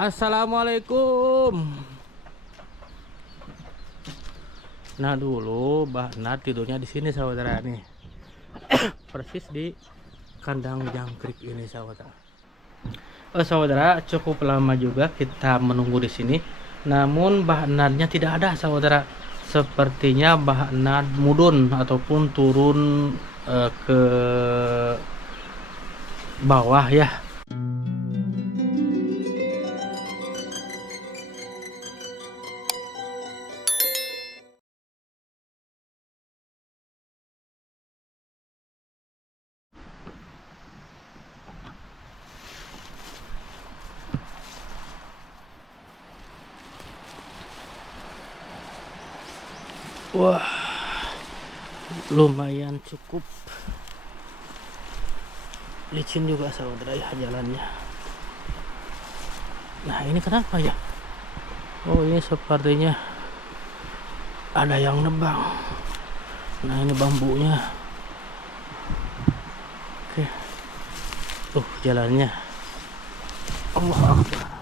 Assalamualaikum. Nah dulu Mbak Nat tidurnya di sini saudara nih. Persis di kandang jangkrik ini saudara. Saudara, cukup lama juga kita menunggu di sini. Namun Mbak Natnya tidak ada saudara. Sepertinya Mbak Nat mudun ataupun turun ke bawah ya. Wah, lumayan cukup licin juga saudara ya jalannya. Nah ini kenapa ya? Oh ini sepertinya ada yang nebang. Nah ini bambunya. Oke. Jalannya. Allah Akbar.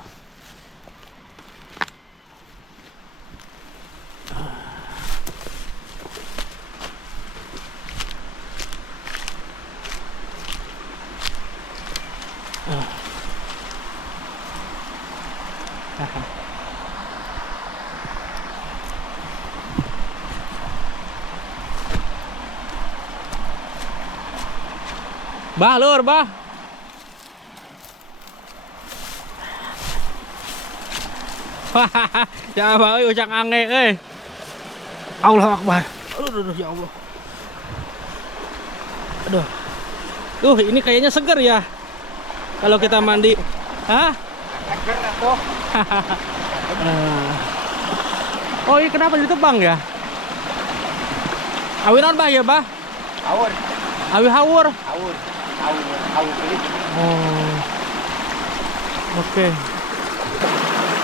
Bah, lur, bah. Ya bah, ucak ange, Allah Akbar. Aduh, ya Allah. Aduh. Duh, ini kayaknya seger ya. Kalau kita mandi. Hah? Seger aku. Oh, ini kenapa ditebang ya? Awinan bah ya, bah? Awur. Awi hawur. Awur. Awur pelit. Oh. Oke.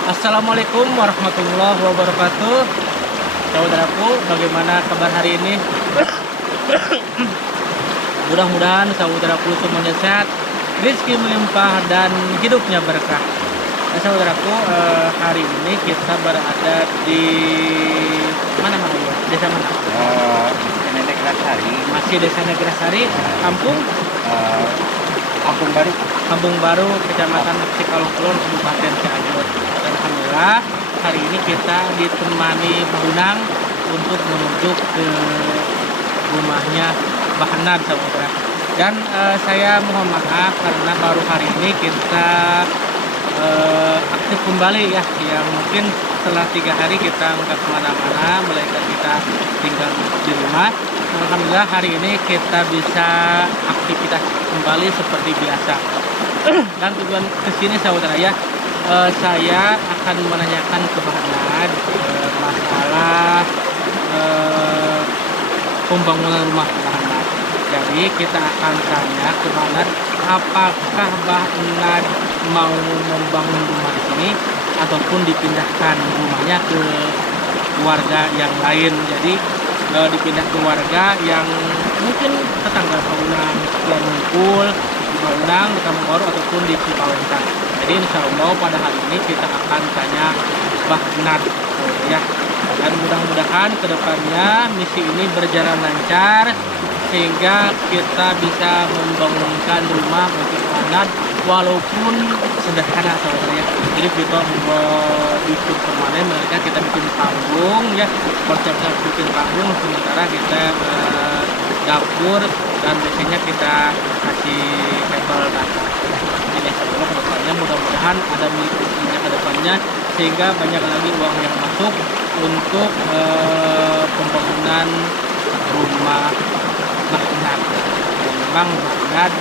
Assalamualaikum warahmatullahi wabarakatuh. Saudaraku, bagaimana kabar hari ini? Mudah-mudahan saudaraku semuanya sehat, rezeki melimpah dan hidupnya berkah. Nah, saudaraku, hari ini kita berada di mana ya? Desa mana? Nenek Grasari. Masih Desa Negrasari, kampung Kampung Baru. Kampung Baru, Kecamatan Cikalongkulon, Kabupaten Cianjur. Dan alhamdulillah hari ini kita ditemani Pak Unang untuk menuju ke rumahnya Mbah Nat saudara. Dan saya mohon maaf karena baru hari ini kita aktif kembali ya, yang mungkin setelah 3 hari kita nggak kemana-mana, melainkan kita tinggal di rumah. Alhamdulillah hari ini kita bisa aktivitas kembali seperti biasa. Dan tujuan kesini saudara ya, saya akan menanyakan ke Mbah Nat masalah pembangunan rumah Mbah Nat. Jadi kita akan tanya ke Mbah Nat, apakah Mbah Nat mau membangun rumah di sini ataupun dipindahkan rumahnya ke warga yang lain. Jadi dipindah ke warga yang mungkin tetangga Pak Unang yang ngumpul di Pak Unang, di Kampung Baru ataupun di Cipawenta. Jadi insya Allah pada hari ini kita akan tanya Mbah Nat ya. Dan mudah-mudahan kedepannya misi ini berjalan lancar sehingga kita bisa membangunkan rumah untuk Mbah Nat walaupun sederhana saudara ya. Jadi kita bikin permanen, mereka kita bikin panggung ya, konsepnya bikin panggung, sementara kita dapur dan biasanya kita kasih kabel data. Jadi semoga kedepannya mudah-mudahan ada misinya kedepannya sehingga banyak lagi uang yang masuk untuk pembangunan rumah Mbah Nat. Memang Mbah Nat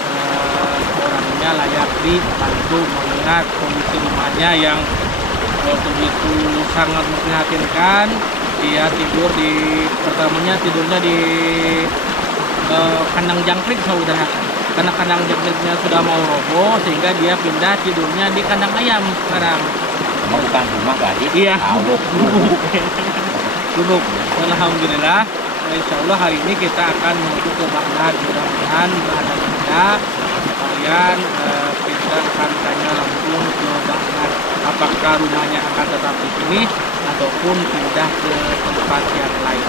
orangnya layak dibantu mengingat kondisi rumahnya yang begitu sangat memprihatinkan. Dia tidur pertamanya tidurnya di kandang jangkrik saudara, karena kandang jangkriknya sudah mau roboh sehingga dia pindah tidurnya di kandang ayam sekarang. Bukan rumah tadi. Iya, gubuk. Dan alhamdulillah insya Allah hari ini kita akan menuju ke Mbah Nat. Mudah-mudahan ada kalian kita akan tanya langsung ke Mbah Nat apakah apakah rumahnya akan tetap di sini ataupun pindah ke tempat yang lain.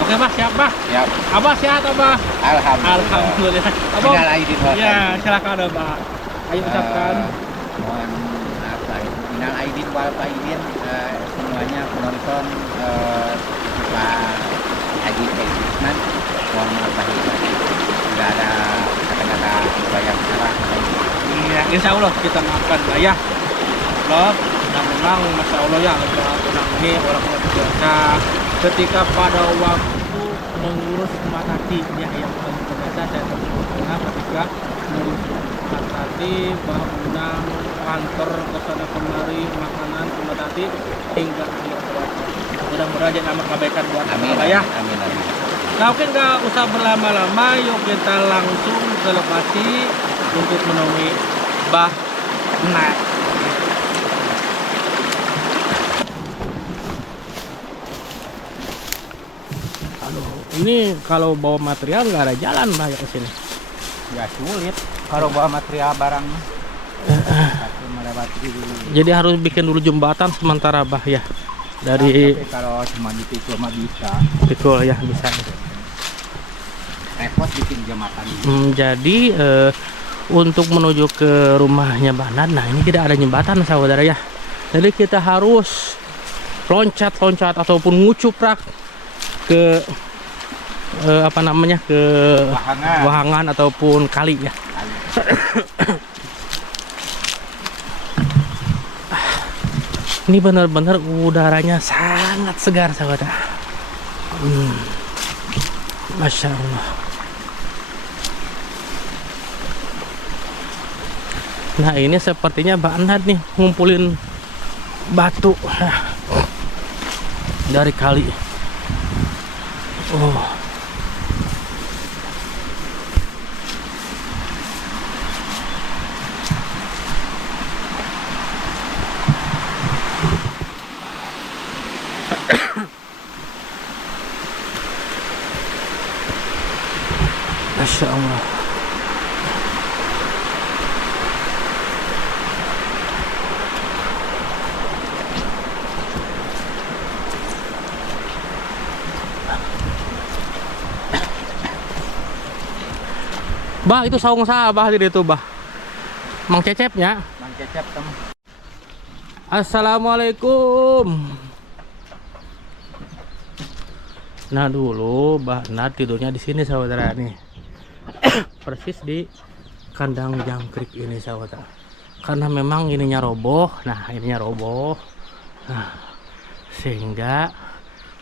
Oke Bah, siap Bah? Siap. Abah sehat Abah? Alhamdulillah. Abah, Minal aidin wal ya faizin. silakan Abah. Ayo ucapkan. Mohon maaf lahir. Minal aidin wal faizin, semuanya penonton Pak Haji Faizman. Mohon maaf lahir batin. Tidak ada kata-kata yang salah. Iya, insya Allah kita maafkan lah ya. Loh, dan memang masya Allah ya, orang ini orang yang biasa ketika pada waktu mengurus matati ya yang paling biasa saya temukan ketika mengurus matati bangunan kantor kesana kemari makanan matati hingga akhir puasa. Mudah-mudahan jangan nama kebaikan buat Amin. Allah ya. Amin. Amin. Nah oke, nggak usah berlama-lama, yuk kita langsung ke lokasi untuk menemui Bah Nad. Aduh, ini kalau bawa material nggak ada jalan Bah ya ke sini. Ya sulit kalau bawa material barang. Pasti melewati. Jadi harus bikin dulu jembatan sementara Bah ya. Dari Tapi kalau cuma gitu cuma bisa. Pikul ya bisa. Repot bikin jembatan. Jadi untuk menuju ke rumahnya Mbak Nad, nah ini tidak ada jembatan saudara ya. Jadi kita harus loncat-loncat ataupun ngucuprak ke apa namanya, ke wahangan ataupun kali ya. Ini benar-benar udaranya sangat segar saudara. Masya Allah. Nah ini sepertinya Mbak Nad nih ngumpulin batu dari kali. Oh. Masya Allah. Bah, itu saung sah Bah di itu Bah. Mang Cecepnya. Mang Cecep tem. Assalamualaikum. Nah dulu Mbak Nad tidurnya di sini saudara nih. Persis di kandang jangkrik ini saudara. Karena memang ininya roboh. Nah ininya roboh. Nah, sehingga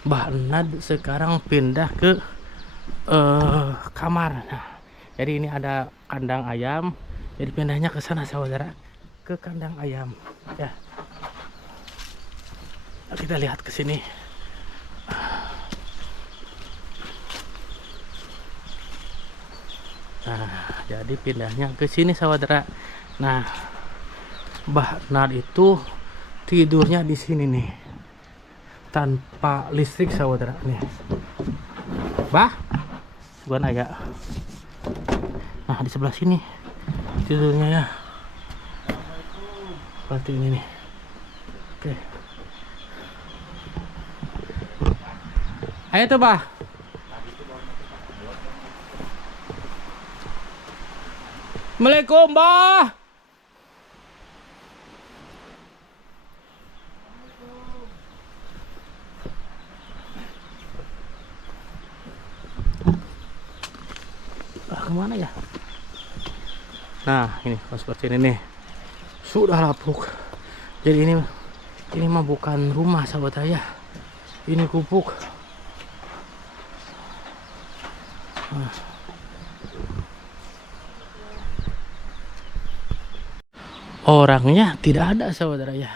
Mbak Nad sekarang pindah ke kamar. Nah, jadi ini ada kandang ayam. Jadi pindahnya ke sana saudara, ke kandang ayam. Ya. Nah, kita lihat ke sini. Nah, jadi pindahnya ke sini saudara. Nah, Mbak Nad itu tidurnya di sini nih, tanpa listrik saudara nih. Bah, bukan ayah. Nah di sebelah sini tidurnya ya. Seperti ini nih. Oke. Ayo tuh Bah. Assalamualaikum Bah. Kemana ya? Nah ini seperti ini nih, sudah lapuk. Jadi ini mah bukan rumah sahabat saya, ini gubuk. Nah. Orangnya tidak ada saudara ya.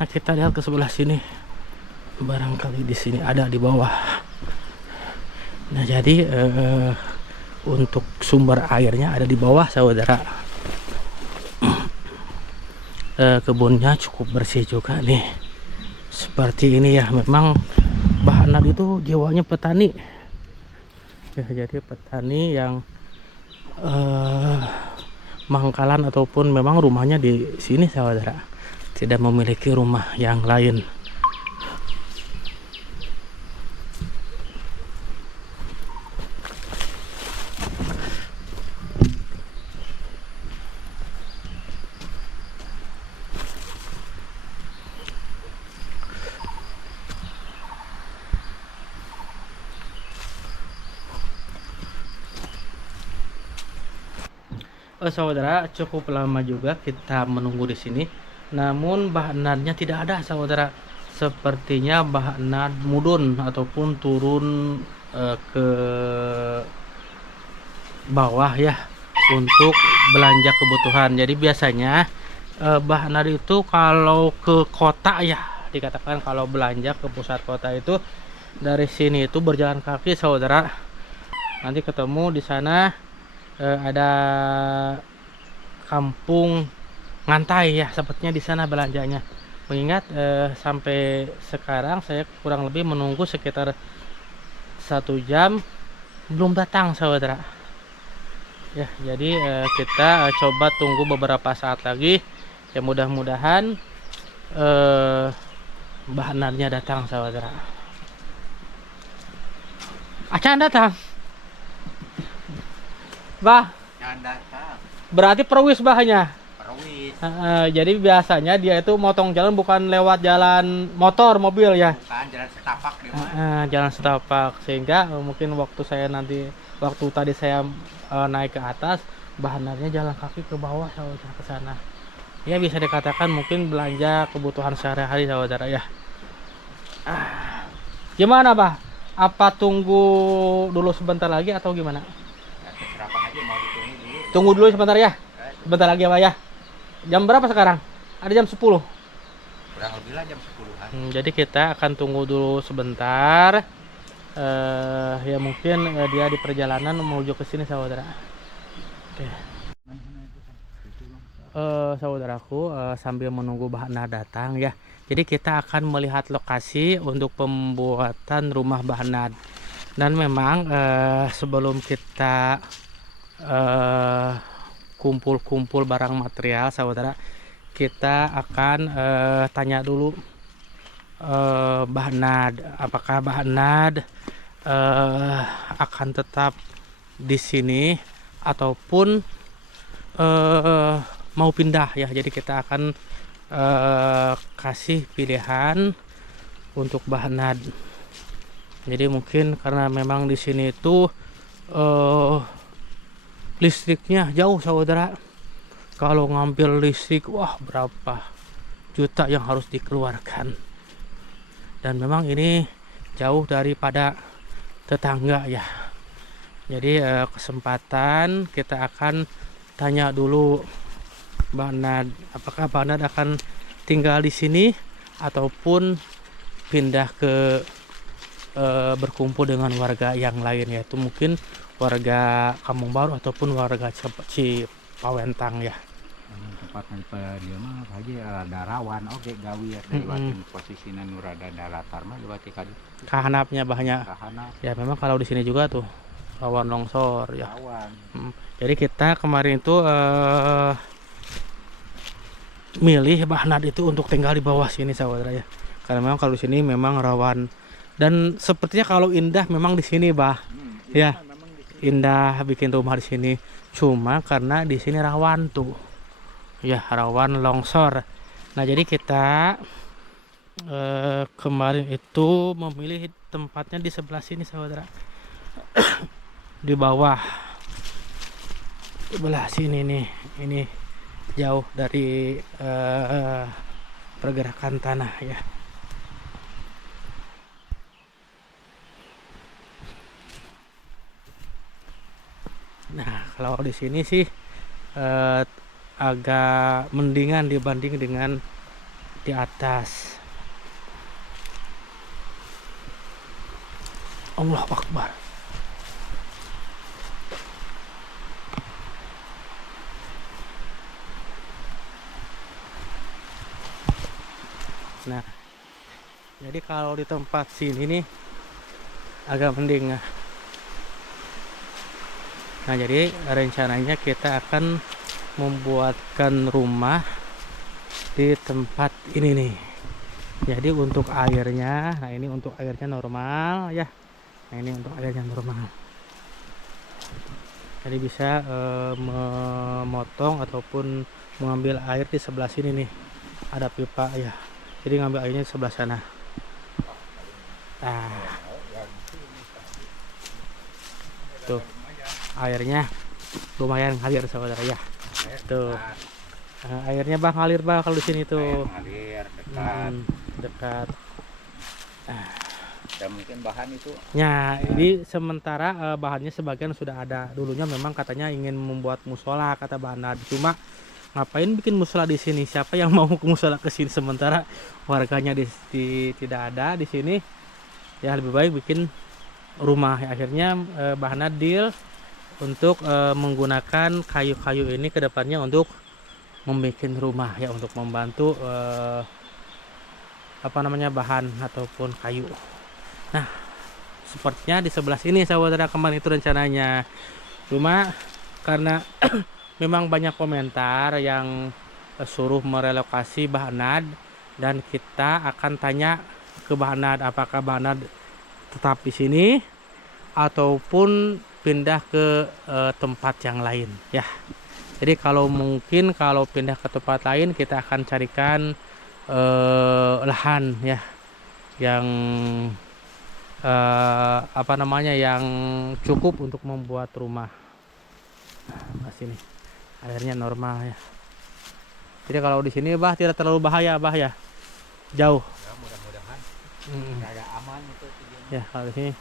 Nah kita lihat ke sebelah sini, barangkali di sini ada di bawah. Nah jadi untuk sumber airnya ada di bawah saudara. Kebunnya cukup bersih juga nih, seperti ini ya. Memang Mbak Nad itu jiwanya petani ya, jadi petani yang mangkalan ataupun memang rumahnya di sini saudara, tidak memiliki rumah yang lain. Saudara, cukup lama juga kita menunggu di sini. Namun Mbah Nadnya tidak ada, saudara. Sepertinya Mbah Nad mudun ataupun turun ke bawah ya untuk belanja kebutuhan. Jadi biasanya Mbah Nad itu kalau ke kota ya, dikatakan kalau belanja ke pusat kota itu dari sini itu berjalan kaki, saudara. Nanti ketemu di sana ada kampung Ngantai ya, sepertinya di sana belanjanya. Mengingat sampai sekarang saya kurang lebih menunggu sekitar 1 jam belum datang, saudara. Ya, jadi kita coba tunggu beberapa saat lagi. Ya mudah-mudahan Mbah Nadnya datang, saudara. Acan datang. Bah, Jangan datang. berarti perwis bahnya. Perwis. Jadi biasanya dia itu motong jalan bukan lewat jalan motor, mobil ya. Bukan jalan setapak dia mah. Jalan setapak, sehingga mungkin waktu tadi saya naik ke atas, bahannya jalan kaki ke bawah, saudara, ke sana. Ya bisa dikatakan mungkin belanja kebutuhan sehari-hari, saudara ya. Gimana, Bah? Apa tunggu dulu sebentar lagi atau gimana? Berapa aja mau ditunggu dulu. Tunggu dulu sebentar ya. Sebentar lagi ya, Pak ya. Jam berapa sekarang? Ada jam 10. Kurang lebih lah jam 10-an. Jadi kita akan tunggu dulu sebentar. Ya mungkin dia di perjalanan menuju ke sini, saudara. Oke. Saudaraku, sambil menunggu Mbah Nad datang ya. Jadi kita akan melihat lokasi untuk pembuatan rumah Mbah Nad. Dan memang sebelum kita kumpul-kumpul barang material, saudara, kita akan tanya dulu Mbah Nad, apakah Mbah Nad akan tetap di sini ataupun mau pindah ya. Jadi kita akan kasih pilihan untuk Mbah Nad. Jadi mungkin karena memang di sini itu listriknya jauh, saudara. Kalau ngambil listrik, wah berapa juta yang harus dikeluarkan. Dan memang ini jauh daripada tetangga ya. Jadi kesempatan kita akan tanya dulu Mbah Nad, apakah Mbah Nad akan tinggal di sini ataupun pindah ke berkumpul dengan warga yang lain, yaitu mungkin warga Kampung Baru ataupun warga Cipawentang ya. Tempatnya dia mah haji ada rawan oke gawi ya lewatin posisinya nu rada dalatar mah lewati kali Kahanapnya bahnya. kahanap Ya memang kalau di sini juga tuh rawan longsor ya. rawan. Jadi kita kemarin itu milih Mbah Nad itu untuk tinggal di bawah sini, saudara ya. Karena memang kalau di sini memang rawan dan sepertinya kalau indah memang di sini, Bah. Ya. Indah bikin rumah di sini. Cuma karena di sini rawan tuh. Ya, rawan longsor. Nah, jadi kita kemarin itu memilih tempatnya di sebelah sini, saudara. Di bawah. Sebelah sini nih. Ini jauh dari pergerakan tanah ya. Nah, kalau di sini sih agak mendingan dibanding dengan di atas. Allahu Akbar. Nah, jadi kalau di tempat sini nih agak mending. Nah, jadi rencananya kita akan membuatkan rumah di tempat ini nih. Jadi untuk airnya, nah ini untuk airnya normal ya. Nah ini untuk airnya normal. Jadi bisa memotong ataupun mengambil air di sebelah sini nih. Ada pipa ya. Jadi ngambil airnya di sebelah sana. Nah, tuh airnya lumayan ngalir saudara ya. Tuh. Airnya bang ngalir bang kalau di sini tuh. Ngalir dekat. Dekat. Dan mungkin bahan itu. Ya, ini sementara bahannya sebagian sudah ada. Dulunya memang katanya ingin membuat musola kata Banad. Cuma ngapain bikin musola di sini? Siapa yang mau ke musola ke sini sementara warganya tidak ada di sini? Ya lebih baik bikin rumah. Akhirnya Banad deal untuk menggunakan kayu-kayu ini ke depannya untuk membuat rumah ya, untuk membantu bahan ataupun kayu. Nah, sepertinya di sebelah sini saudara kemarin itu rencananya. Cuma karena memang banyak komentar yang suruh merelokasi Banad, dan kita akan tanya ke Banad apakah Banad tetap di sini ataupun pindah ke tempat yang lain ya. Jadi kalau mungkin kalau pindah ke tempat lain kita akan carikan lahan ya yang yang cukup untuk membuat rumah. Nah, sini airnya normal ya. Jadi kalau di sini bah tidak terlalu bahaya ya. Jauh. Ya, mudah-mudahan agak aman itu tujuannya. Ya, kalau di sini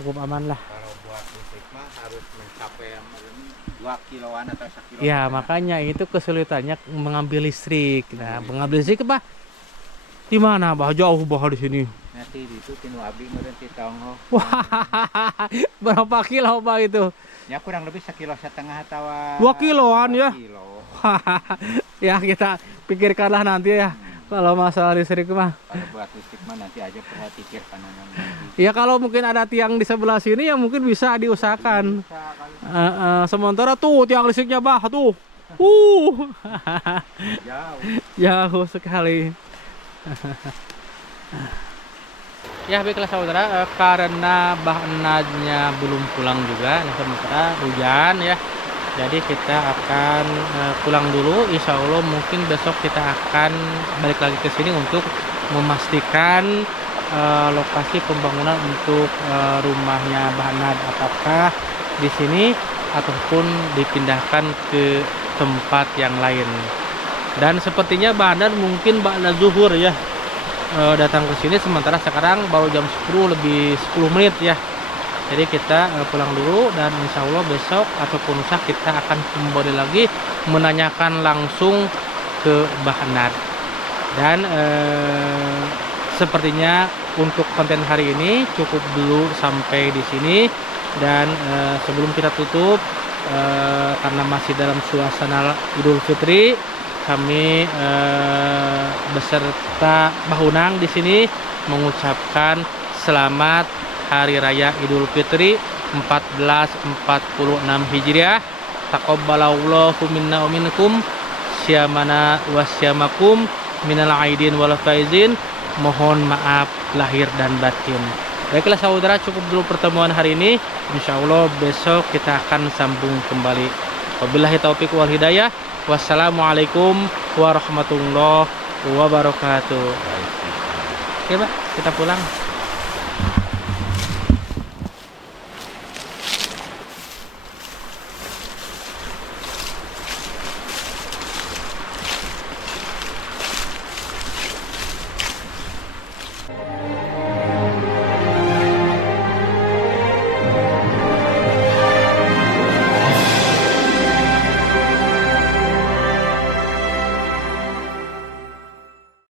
cukup aman lah. Kalau buat listrik mah harus mencapai 2 kiloan atau 1 kilo. Ya, makanya itu kesulitannya mengambil listrik. Nah, mengambil listrik bah di mana bah? Jauh bah di sini. Nanti itu tinu abdi meureun ti Tongho. Wah, berapa kilo pak itu? Ya kurang lebih 1,5 kilo atau 2 kiloan ya. Kilo. Ya kita pikirkanlah nanti ya. Kalau masalah listrik mah. Kalau buat listrik mah nanti aja perhatikan panangan. Ya kalau mungkin ada tiang di sebelah sini ya mungkin bisa diusahakan. Sementara tuh tiang listriknya bah tuh. Jauh. Jauh sekali. Ya baiklah saudara, karena Banadnya belum pulang juga, sementara hujan ya, jadi kita akan pulang dulu. Insya Allah mungkin besok kita akan balik lagi ke sini untuk memastikan lokasi pembangunan untuk rumahnya Banad, apakah di sini ataupun dipindahkan ke tempat yang lain. Dan sepertinya Banad mungkin ba'da zuhur ya datang ke sini, sementara sekarang baru jam 10 lebih 10 menit ya. Jadi kita pulang dulu, dan insya Allah besok ataupun lusa kita akan kembali lagi menanyakan langsung ke Banad. Dan sepertinya untuk konten hari ini cukup dulu sampai di sini. Dan sebelum kita tutup, karena masih dalam suasana Idul Fitri, kami beserta Bahunang di sini mengucapkan selamat Hari Raya Idul Fitri 1446 Hijriah. Taqabbalallahu minna wa minkum, syamana wasyamakum minal aidin wal faizin. Mohon maaf lahir dan batin. Baiklah saudara, cukup dulu pertemuan hari ini. Insya Allah besok kita akan sambung kembali. Wabillahi taufiq wal hidayah. Wassalamualaikum warahmatullahi wabarakatuh. Oke, Pak, kita pulang.